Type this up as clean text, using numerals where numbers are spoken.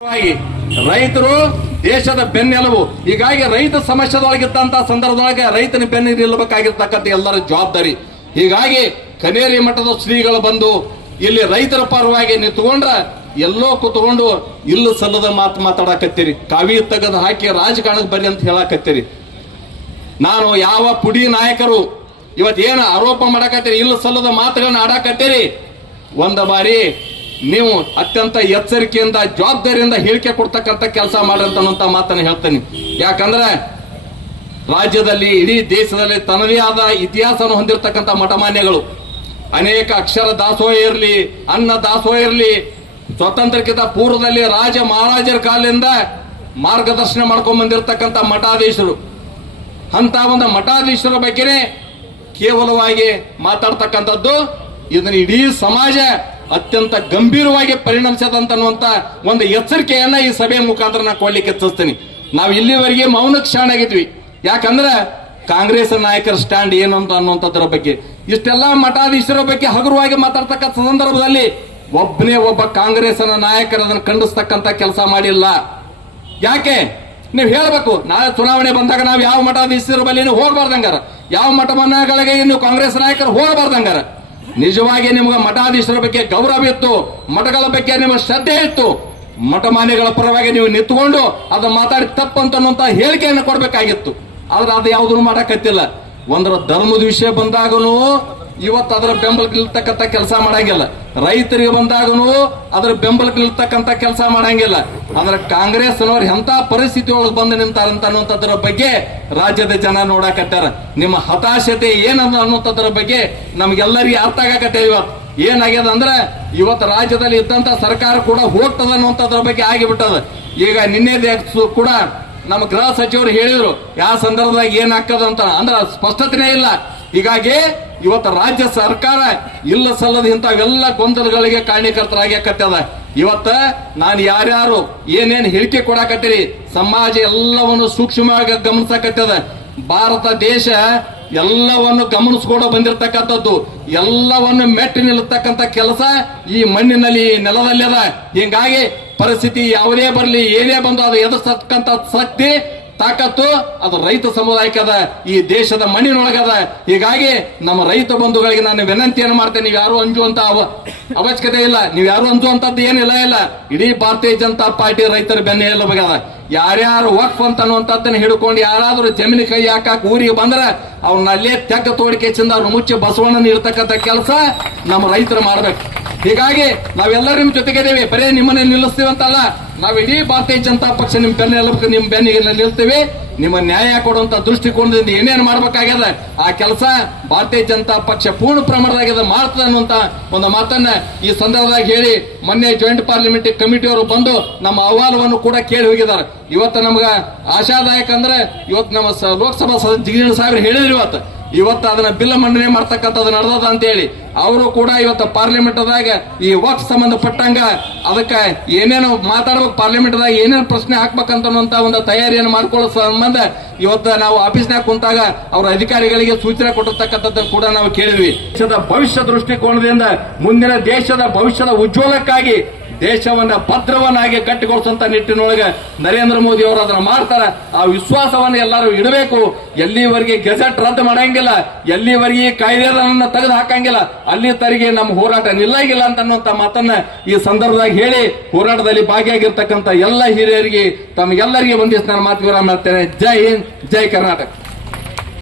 ರೈತರು ದೇಶದ ಬೆನ್ನೆಲುಬು. ಹೀಗಾಗಿ ರೈತ ಸಮಸ್ಯೆದೊಳಗಿದ್ದಂತ ಸಂದರ್ಭದೊಳಗೆ ರೈತನ ಬೆನ್ನು ನಿಲ್ಲಬೇಕಾಗಿರ್ತಕ್ಕಂಥ ಎಲ್ಲರ ಜವಾಬ್ದಾರಿ. ಹೀಗಾಗಿ ಕನೇರಿ ಮಠದ ಶ್ರೀಗಳು ಬಂದು ಇಲ್ಲಿ ರೈತರ ಪರವಾಗಿ ನಿಂತುಕೊಂಡ್ರ ಎಲ್ಲೋ ಕೂತ್ಕೊಂಡು ಇಲ್ಲ ಸಲ್ಲದ ಮಾತು ಮಾತಾಡಕತ್ತೀರಿ, ಕಾವಿ ತೆಗೆದು ಹಾಕಿ ರಾಜಕಾರಣಕ್ಕೆ ಬರ್ರಿ ಅಂತ ಹೇಳಕತ್ತೀರಿ. ನಾನು ಯಾವ ಪುಡಿ ನಾಯಕರು ಇವತ್ತೇನು ಆರೋಪ ಮಾಡಕತ್ತೀರಿ, ಇಲ್ಲ ಸಲ್ಲದ ಮಾತುಗಳನ್ನ ಆಡಕತ್ತೀರಿ, ಒಂದು ಬಾರಿ ನೀವು ಅತ್ಯಂತ ಎಚ್ಚರಿಕೆಯಿಂದ ಜವಾಬ್ದಾರಿಯಿಂದ ಹೇಳಿಕೆ ಕೊಡ್ತಕ್ಕಂಥ ಕೆಲಸ ಮಾಡ್ರಂತ ಮಾತನ್ನು ಹೇಳ್ತೇನೆ. ಯಾಕಂದ್ರೆ ರಾಜ್ಯದಲ್ಲಿ ಇಡೀ ದೇಶದಲ್ಲಿ ತನ್ನದೇ ಆದ ಇತಿಹಾಸವನ್ನು ಹೊಂದಿರತಕ್ಕಂಥ ಮಠಮಾನ್ಯಗಳು ಅನೇಕ ಅಕ್ಷರ ದಾಸೋಹ ಇರಲಿ, ಅನ್ನ ದಾಸೋಹ ಇರಲಿ, ಸ್ವತಂತ್ರಕ್ಕಿಂತ ಪೂರ್ವದಲ್ಲಿ ರಾಜ ಮಹಾರಾಜರ ಕಾಲದಿಂದ ಮಾರ್ಗದರ್ಶನ ಮಾಡ್ಕೊಂಡ್ ಬಂದಿರತಕ್ಕಂಥ ಮಠಾಧೀಶರು. ಅಂತ ಒಂದು ಮಠಾಧೀಶರ ಬಗ್ಗೆನೇ ಕೇವಲವಾಗಿ ಮಾತಾಡ್ತಕ್ಕಂಥದ್ದು ಇದನ್ನ ಇಡೀ ಸಮಾಜ ಅತ್ಯಂತ ಗಂಭೀರವಾಗಿ ಪರಿಣಮಿಸದಂತ ಒಂದು ಎಚ್ಚರಿಕೆಯನ್ನ ಈ ಸಭೆಯ ಮುಖಾಂತರ ನಾ ಕೊಡ್ಲಿಕ್ಕೆ ಇಚ್ಛಿಸ್ತೀನಿ. ನಾವು ಇಲ್ಲಿವರೆಗೆ ಮೌನಕ್ಕೆ ಶಾಣಾಗಿದ್ವಿ. ಯಾಕಂದ್ರೆ ಕಾಂಗ್ರೆಸ್ ನಾಯಕರ ಸ್ಟ್ಯಾಂಡ್ ಏನಂತ ಅನ್ನುವಂಥದ್ರ ಬಗ್ಗೆ ಇಷ್ಟೆಲ್ಲ ಮಠಾಧೀಶರ ಬಗ್ಗೆ ಹಗುರವಾಗಿ ಮಾತಾಡ್ತಕ್ಕಂಥ ಸಂದರ್ಭದಲ್ಲಿ ಒಬ್ಬನೇ ಒಬ್ಬ ಕಾಂಗ್ರೆಸ್ನ ನಾಯಕರ ಅದನ್ನು ಖಂಡಿಸ್ತಕ್ಕಂಥ ಕೆಲಸ ಮಾಡಿಲ್ಲ. ಯಾಕೆ ನೀವು ಹೇಳಬೇಕು, ನಾಳೆ ಚುನಾವಣೆ ಬಂದಾಗ ನಾವು ಯಾವ ಮಠಾಧೀಶರ ಬಳಿ ಹೋಗಬಾರ್ದಂಗಾರ, ಯಾವ ಮಠಮನ್ನಗಳಿಗೆ ನೀವು ಕಾಂಗ್ರೆಸ್ ನಾಯಕರು ಹೋಗಬಾರ್ದಂಗಾರ. ನಿಜವಾಗಿ ನಿಮ್ಗೆ ಮಠಾಧೀಶರ ಬಗ್ಗೆ ಗೌರವ ಇತ್ತು, ಮಠಗಳ ಬಗ್ಗೆ ನಿಮ್ಮ ಶ್ರದ್ಧೆ ಇತ್ತು, ಮಠಮಾನ್ಯಗಳ ಪರವಾಗಿ ನೀವು ನಿಂತುಕೊಂಡು ಅದು ಮಾತಾಡಿ ತಪ್ಪಂತ ಹೇಳಿಕೆಯನ್ನು ಕೊಡಬೇಕಾಗಿತ್ತು. ಆದ್ರೆ ಅದು ಯಾವುದನ್ನು ಮಾಡಕತ್ತಿಲ್ಲ. ಒಂದರ ಧರ್ಮದ ವಿಷಯ ಬಂದಾಗನು ಇವತ್ತು ಅದರ ಬೆಂಬಲಕ್ಕೆ ನಿಲ್ತಕ್ಕಂಥ ಕೆಲಸ ಮಾಡಂಗಿಲ್ಲ, ರೈತರಿಗೆ ಬಂದಾಗನು ಅದರ ಬೆಂಬಲಕ್ಕೆ ನಿಲ್ತಕ್ಕಂಥ ಕೆಲಸ ಮಾಡಂಗಿಲ್ಲ. ಅಂದ್ರೆ ಕಾಂಗ್ರೆಸ್ನವ್ರು ಎಂತ ಪರಿಸ್ಥಿತಿ ಒಳಗೆ ಬಂದು ನಿಂತಾರಂತ ಅನ್ನುವಂಥದ್ರ ಬಗ್ಗೆ ರಾಜ್ಯದ ಜನ ನೋಡಕತ್ತಾರ. ನಿಮ್ಮ ಹತಾಶತೆ ಏನಂದ ಅನ್ನುವಂಥದ್ರ ಬಗ್ಗೆ ನಮ್ಗೆಲ್ಲರಿಗೆ ಅರ್ಥ ಆಗಕತ್ತೆ. ಇವತ್ತು ಏನಾಗ್ಯದ ಅಂದ್ರೆ ಇವತ್ತು ರಾಜ್ಯದಲ್ಲಿ ಇದ್ದಂತ ಸರ್ಕಾರ ಕೂಡ ಹೋಗ್ತದ ಅನ್ನುವಂಥದ್ರ ಬಗ್ಗೆ ಆಗಿಬಿಟ್ಟದ. ಈಗ ನಿನ್ನೆ ಕೂಡ ನಮ್ಮ ಗೃಹ ಸಚಿವರು ಹೇಳಿದ್ರು ಯಾವ ಸಂದರ್ಭದಾಗ ಏನಾಗ್ತದ ಅಂತ, ಅಂದ್ರೆ ಸ್ಪಷ್ಟತೆನೇ ಇಲ್ಲ. ಹೀಗಾಗಿ ಇವತ್ತು ರಾಜ್ಯ ಸರ್ಕಾರ ಇಲ್ಲ ಸಲ್ಲದ ಇಂಥವೆಲ್ಲ ಗೊಂದಲಗಳಿಗೆ ಕಾರಣೀಕರ್ತರಾಗ್ಯಕತ್ತದ. ಇವತ್ತ ನಾನು ಯಾರ್ಯಾರು ಏನೇನು ಹೇಳಿಕೆ ಕೊಡಕತ್ತೀರಿ ಸಮಾಜ ಎಲ್ಲವನ್ನು ಸೂಕ್ಷ್ಮವಾಗಿ ಗಮನಿಸಕತ್ತದ. ಭಾರತ ದೇಶ ಎಲ್ಲವನ್ನು ಗಮನಿಸ್ಕೊಂಡು ಬಂದಿರತಕ್ಕಂಥದ್ದು, ಎಲ್ಲವನ್ನು ಮೆಟ್ಟಿ ನಿಲ್ಲತಕ್ಕಂಥ ಕೆಲಸ ಈ ಮಣ್ಣಿನಲ್ಲಿ ನೆಲದಲ್ಲಿ ಅದ. ಹೀಗಾಗಿ ಪರಿಸ್ಥಿತಿ ಯಾವುದೇ ಬರಲಿ ಏನೇ ಬಂದು ಅದು ಎದುರಿಸತಕ್ಕಂಥ ಶಕ್ತಿ ತಾಕತ್ತು ಅದು ರೈತ ಸಮುದಾಯಕ್ಕದ, ಈ ದೇಶದ ಮಣ್ಣಿನೊಳಗದ. ಹೀಗಾಗಿ ನಮ್ಮ ರೈತ ಬಂಧುಗಳಿಗೆ ನಾನು ವಿನಂತಿಯನ್ನು ಮಾಡ್ತೇನೆ, ನೀವು ಯಾರು ಅಂಜುವಂತ ಅವಶ್ಯಕತೆ ಇಲ್ಲ, ನೀವು ಯಾರು ಅಂಜುವಂತದ್ದು ಏನಿಲ್ಲ ಇಲ್ಲ. ಇಡೀ ಭಾರತೀಯ ಜನತಾ ಪಾರ್ಟಿ ರೈತರ ಬೆನ್ನೆ ಎಲ್ಲಬೇಕಾದ. ಯಾರ್ಯಾರು ವಕ್ಫ್ ಅಂತ ಅನ್ನುವಂಥದ್ದನ್ನು ಹಿಡ್ಕೊಂಡು ಯಾರಾದ್ರೂ ಜಮೀನು ಕೈ ಹಾಕಾಕ ಊರಿಗೆ ಬಂದ್ರೆ ಅವ್ರನ್ನ ಅಲ್ಲೇ ತೆಗ್ಗ ತೋಡಿಕೆ ಚಿಂದ ಅವ್ರ ಮುಚ್ಚಿ ಬಸವಣ್ಣನ ಇರ್ತಕ್ಕಂಥ ಕೆಲಸ ನಮ್ಮ ರೈತರು ಮಾಡ್ಬೇಕು. ಹೀಗಾಗಿ ನಾವೆಲ್ಲರೂ ನಿಮ್ ಜೊತೆಗಿದ್ದೇವೆ, ಬರೀ ನಿಮ್ಮನ್ನ ನಿಲ್ಲಿಸ್ತೀವಂತಲ್ಲ, ನಾವು ಇಡೀ ಭಾರತೀಯ ಜನತಾ ಪಕ್ಷ ನಿಮ್ ಬೆನ್ನಿಗೆ ನಿಲ್ತೀವಿ. ನಿಮ್ಮ ನ್ಯಾಯ ಕೊಡುವಂತ ದೃಷ್ಟಿಕೋನದಿಂದ ಏನೇನು ಮಾಡ್ಬೇಕಾಗ್ಯದ ಆ ಕೆಲಸ ಭಾರತೀಯ ಜನತಾ ಪಕ್ಷ ಪೂರ್ಣ ಪ್ರಮಾಣದಾಗ ಮಾಡ್ತದೆ ಅನ್ನುವಂತ ಒಂದು ಮಾತನ್ನ ಈ ಸಂದರ್ಭದಾಗ ಹೇಳಿ, ಮೊನ್ನೆ ಜಾಯಿಂಟ್ ಪಾರ್ಲಿಮೆಂಟರಿ ಕಮಿಟಿಯವರು ಬಂದು ನಮ್ಮ ಅಹವಾಲವನ್ನು ಕೂಡ ಕೇಳಿ ಹೋಗಿದ್ದಾರೆ. ಇವತ್ತು ನಮ್ಗ ಆಶಾದಾಯಕ ಅಂದ್ರೆ ಇವತ್ತು ನಮ್ಮ ಲೋಕಸಭಾ ಜಿಗಣಿ ಸಾಹೇಬ್ರು ಹೇಳಿದ್ರು ಇವತ್ತು ಅದನ್ನ ಬಿಲ್ ಮಂಡನೆ ಮಾಡ್ತಕ್ಕಂಥದ್ದು ನಡೆದದ ಅಂತ ಹೇಳಿ. ಅವರು ಕೂಡ ಇವತ್ತು ಪಾರ್ಲಿಮೆಂಟ್ದಾಗ ಈ ವಕ್ಫ್ ಸಂಬಂಧಪಟ್ಟಂಗ ಅದಕ್ಕೆ ಏನೇನು ಮಾತಾಡ್ಬೇಕು, ಪಾರ್ಲಿಮೆಂಟ್ದಾಗ ಏನೇನು ಪ್ರಶ್ನೆ ಹಾಕ್ಬೇಕಂತ ಒಂದು ತಯಾರಿಯನ್ನು ಮಾಡ್ಕೊಳ್ಳೋ ಸಂಬಂಧ ಇವತ್ತು ನಾವು ಆಫೀಸ್ನಾಗ ಕುಂತಾಗ ಅವರ ಅಧಿಕಾರಿಗಳಿಗೆ ಸೂಚನೆ ಕೊಟ್ಟಿರ್ತಕ್ಕಂಥದ್ದು ಕೂಡ ನಾವು ಕೇಳಿದ್ವಿ. ದೇಶದ ಭವಿಷ್ಯ ದೃಷ್ಟಿಕೋನದಿಂದ ಮುಂದಿನ ದೇಶದ ಭವಿಷ್ಯದ ಉಜ್ವಲಕ್ಕಾಗಿ ದೇಶವನ್ನ ಭದ್ರವನ್ನಾಗಿ ಕಟ್ಟಿಕೊಳಿಸುವಂತ ನಿಟ್ಟಿನೊಳಗೆ ನರೇಂದ್ರ ಮೋದಿ ಅವರು ಅದನ್ನ ಮಾಡ್ತಾರ. ಆ ವಿಶ್ವಾಸವನ್ನು ಎಲ್ಲರೂ ಇಡಬೇಕು. ಎಲ್ಲಿವರೆಗೆ ಗೆಜೆಟ್ ರದ್ದು ಮಾಡಂಗಿಲ್ಲ, ಎಲ್ಲಿವರೆಗೆ ಕಾಯ್ದೆಗಳನ್ನ ತೆಗೆದು ಹಾಕಂಗಿಲ್ಲ, ಅಲ್ಲಿ ತರಿಗೆ ನಮ್ಮ ಹೋರಾಟ ನಿಲ್ಲಾಗಿಲ್ಲ ಅಂತ ಅನ್ನುವಂತ ಮಾತನ್ನ ಈ ಸಂದರ್ಭದಾಗ ಹೇಳಿ ಹೋರಾಟದಲ್ಲಿ ಭಾಗಿಯಾಗಿರ್ತಕ್ಕಂಥ ಎಲ್ಲ ಹಿರಿಯರಿಗೆ ತಮಗೆಲ್ಲರಿಗೆ ಒಂದಿಷ್ಟು ನಾನು ಮಾತು ವಿರಾಮ ಮಾಡ್ತೇನೆ. ಜೈ ಹಿಂದ್, ಜೈ ಕರ್ನಾಟಕ.